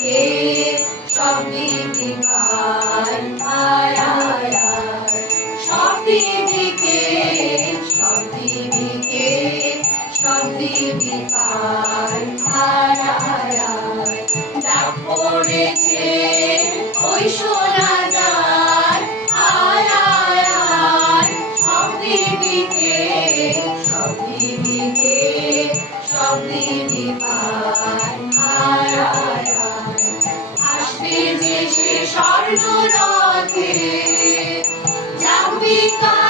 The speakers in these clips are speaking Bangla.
সঙ্গে সঙ্গে বিমান সব দিদিকে সব দিদিকে সব দিদি ডাক পড়েছে ওই সোনা যায় আয় আয় আয়। সব দিদিকে সব দিদিকে সব দিদি পায় সে স্বর্ণরাতে জাগবিকা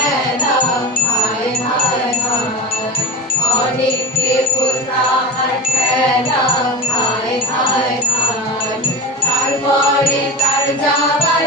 খেলা হায় হায় হায় তারপরে তার যাবার